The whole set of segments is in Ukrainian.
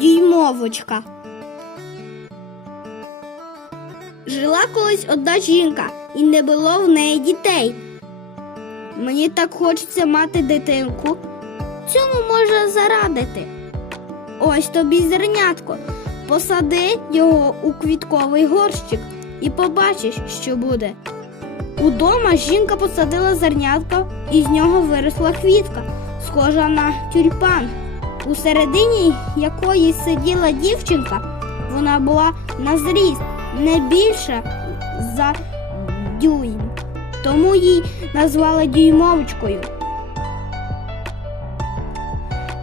Дюймовочка. Жила колись одна жінка, і не було в неї дітей. Мені так хочеться мати дитинку. Цьому може зарадити. Ось тобі зернятко. Посади його у квітковий горщик і побачиш, що буде. Удома жінка посадила зернятко, і з нього виросла квітка, схожа на тюльпан. У середині якої сиділа дівчинка, вона була на зріст не більше за дюйм. Тому їй назвали дюймовочкою.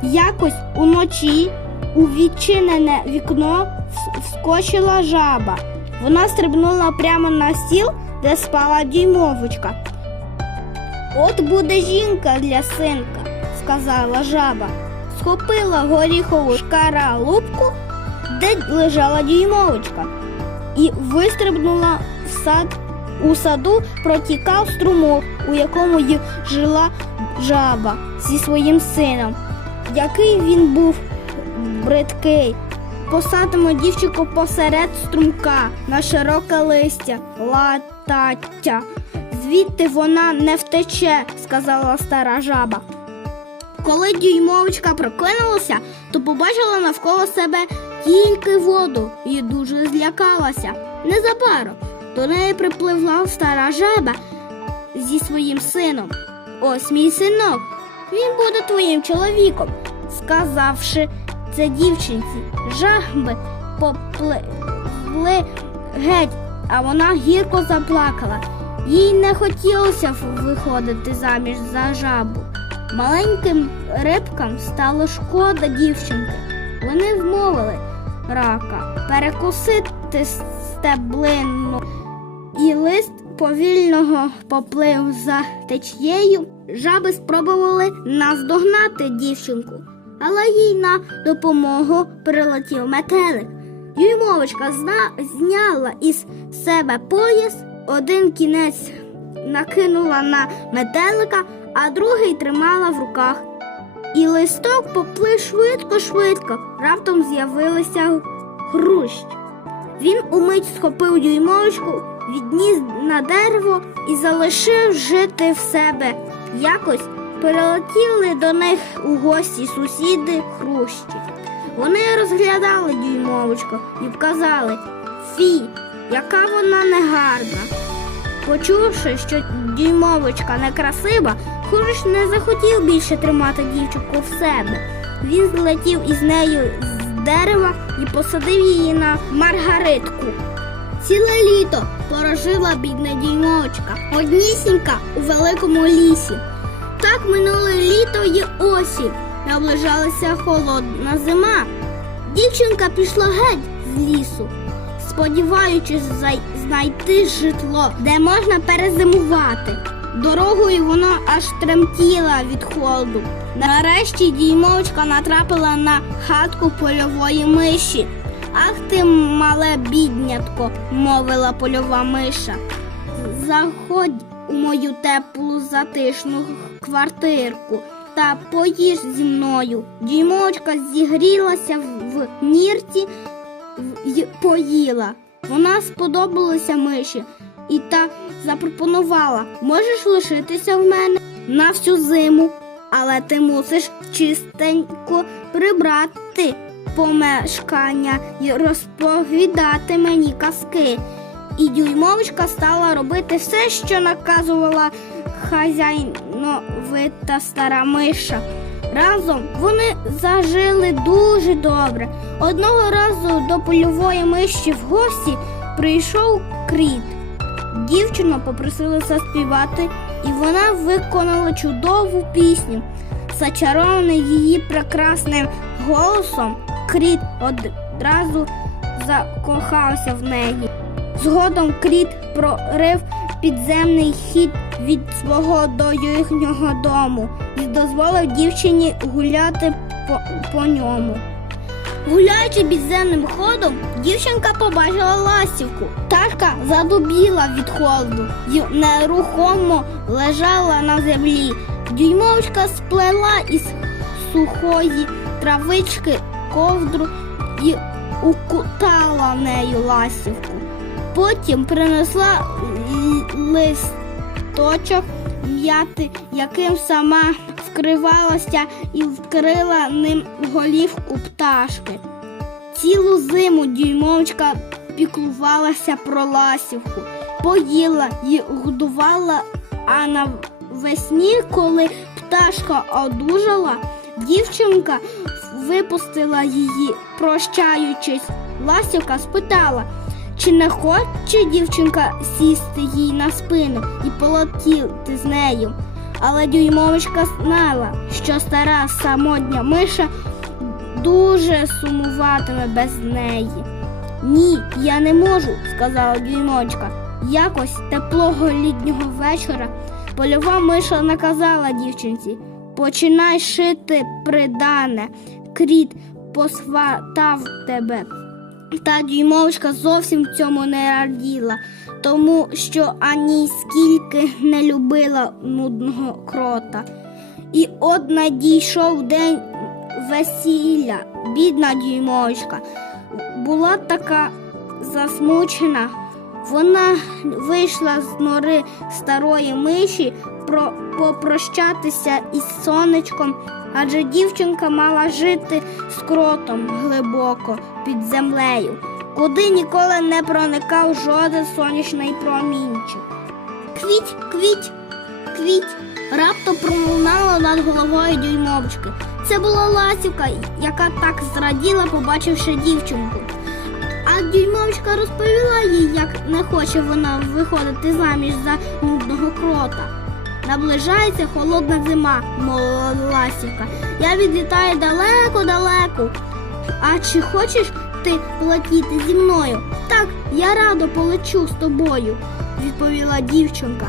Якось уночі у відчинене вікно вс- вскочила жаба. Вона стрибнула прямо на стіл, де спала дюймовочка. От буде жінка для синка, сказала жаба. Схопила горіхову шкаралупку, де лежала дюймовочка, і вистрибнула в сад. У саду протікав струмок, у якому жила жаба зі своїм сином. Який він був бридкий. Посадимо дівчинку посеред струмка на широке листя, латаття. Звідти вона не втече, сказала стара жаба. Коли дюймовочка прокинулася, то побачила навколо себе тільки воду і дуже злякалася. Незабаром до неї припливла стара жаба зі своїм сином. Ось мій синок, він буде твоїм чоловіком. Сказавши це дівчинці, жаби попливли геть, а вона гірко заплакала. Їй не хотілося виходити заміж за жабу. Маленьким рибкам стало шкода дівчинки. Вони вмовили рака перекусити стеблину, і лист повільного поплив за течією. Жаби спробували наздогнати дівчинку, але їй на допомогу прилетів метелик. Юймовочка зняла із себе пояс, один кінець накинула на метелика, а другий тримала в руках. І листок поплив швидко-швидко. Раптом з'явилися хрущ. Він умить схопив дюймовочку, відніс на дерево і залишив жити в себе. Якось прилетіли до них у гості сусіди хрущі. Вони розглядали дюймовочку і вказали Фі, яка вона негарна. Почувши, що дюймовочка некрасива, Хуриш не захотів більше тримати дівчинку в себе. Він злетів із нею з дерева і посадив її на маргаритку. Ціле літо порожила бідна дюймовочка, однісінька у великому лісі. Так минуло літо й осінь. Наближалася холодна зима. Дівчинка пішла геть з лісу, сподіваючись знайти житло, де можна перезимувати. Дорогою вона аж тремтіла від холоду. Нарешті діймовочка натрапила на хатку польової миші. Ах ти, мале біднятко, мовила польова миша. Заходь у мою теплу затишну квартирку та поїж зі мною. Діймовочка зігрілася в нірці й поїла. Вона сподобалася миші і та запропонувала: можеш лишитися в мене на всю зиму, але ти мусиш чистенько прибрати помешкання і розповідати мені казки. І дюймовочка стала робити все, що наказувала хазяйновита стара миша. Разом вони зажили дуже добре. Одного разу до польової миші в гості прийшов кріт. Дівчину попросили заспівати, і вона виконала чудову пісню. Зачарований її прекрасним голосом, кріт одразу закохався в неї. Згодом кріт прорив підземний хід від свого до їхнього дому і дозволив дівчині гуляти по, по ньому. Гуляючи підземним ходом, дівчинка побачила ластівку. Пташка задубіла від холоду і нерухомо лежала на землі. Дюймовочка сплела із сухої травички ковдру і укутала нею ластівку. Потім принесла листочок м'яти, яким сама вкривалася і вкрила ним голівку пташки. Цілу зиму дюймовочка піклувалася про ласівку, поїла і годувала, а навесні, коли пташка одужала, дівчинка випустила її, прощаючись. Ласівка спитала, чи не хоче дівчинка сісти їй на спину і полетіти з нею. Але дюймовочка знала, що стара самотня миша дуже сумуватиме без неї. Ні, я не можу, сказала дюймовочка. Якось теплого літнього вечора польова миша наказала дівчинці починай шити придане, кріт посватав тебе. Та дюймовочка зовсім цьому не раділа, тому що ані скільки не любила нудного крота. І от надійшов день весілля, бідна дюймовочка. Була така засмучена. Вона вийшла з нори старої миші про, попрощатися із сонечком, адже дівчинка мала жити з кротом глибоко під землею, куди ніколи не проникав жоден сонячний промінчик. Квіть, квіть, квіть. Раптом пролунало над головою дюймовочки. Це була ласівка, яка так зраділа, побачивши дівчинку. А дюймовочка розповіла їй, як не хоче вона виходити заміж за нудного крота. Наближається холодна зима, мовила ласівка. Я відлітаю далеко-далеко. А чи хочеш ти полетіти зі мною? Так, я радо полечу з тобою, відповіла дівчинка.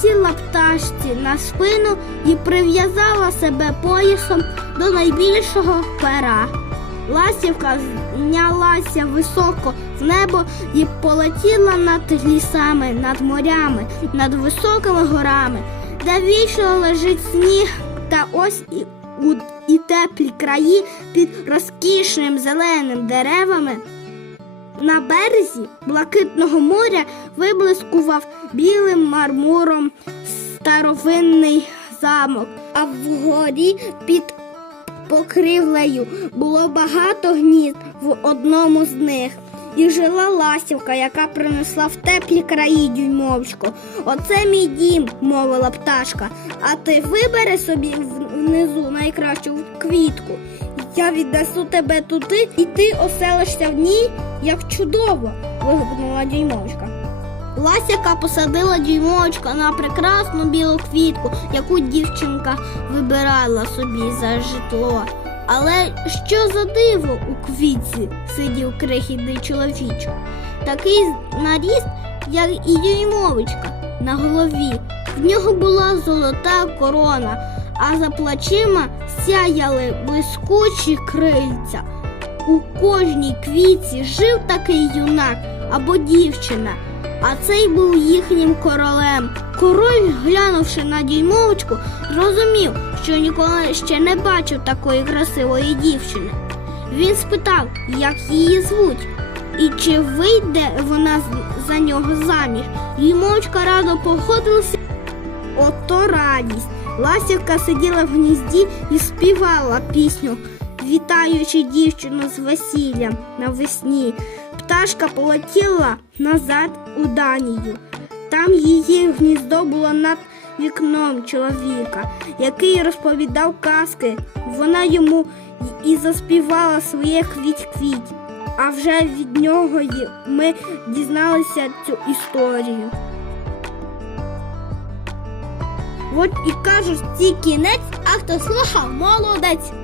Сіла пташці на спину і прив'язала себе поясом до найбільшого пера. Ластівка знялася високо в небо і полетіла над лісами, над морями, над високими горами, вічно лежить сніг, та ось і, у, і теплі краї під розкішним зеленим деревами. На березі блакитного моря виблискував білим мармуром старовинний замок, а вгорі під покривлею було багато гнізд в одному з них. І жила ластівка, яка принесла в теплі краї дюймовочку. Оце мій дім, мовила пташка. А ти вибери собі внизу найкращу квітку. Я віднесу тебе туди, і ти оселишся в ній, як чудово. вигукнула дюймовочка. Ласяка посадила дюймовочка на прекрасну білу квітку, яку дівчинка вибирала собі за житло. Але що за диво у квітці сидів крихітний чоловічок, такий наріст, як і дюймовочка на голові. В нього була золота корона, а за плечима сяяли блискучі крильця. У кожній квітці жив такий юнак або дівчина, а цей був їхнім королем. Король, глянувши на дюймовочку, зрозумів, що ніколи ще не бачив такої красивої дівчини. Він спитав, як її звуть, і чи вийде вона за нього заміж. Дюймовочка радо погодилася. Ото радість. Ласівка сиділа в гнізді і співала пісню, вітаючи дівчину з весіллям навесні. Пташка полетіла назад у Данію. Там її гніздо було над вікном чоловіка, який розповідав казки. Вона йому і заспівала своє квіть-квіть. А вже від нього ми дізналися цю історію. От і кажуть, ці кінець, а хто слухав, молодець.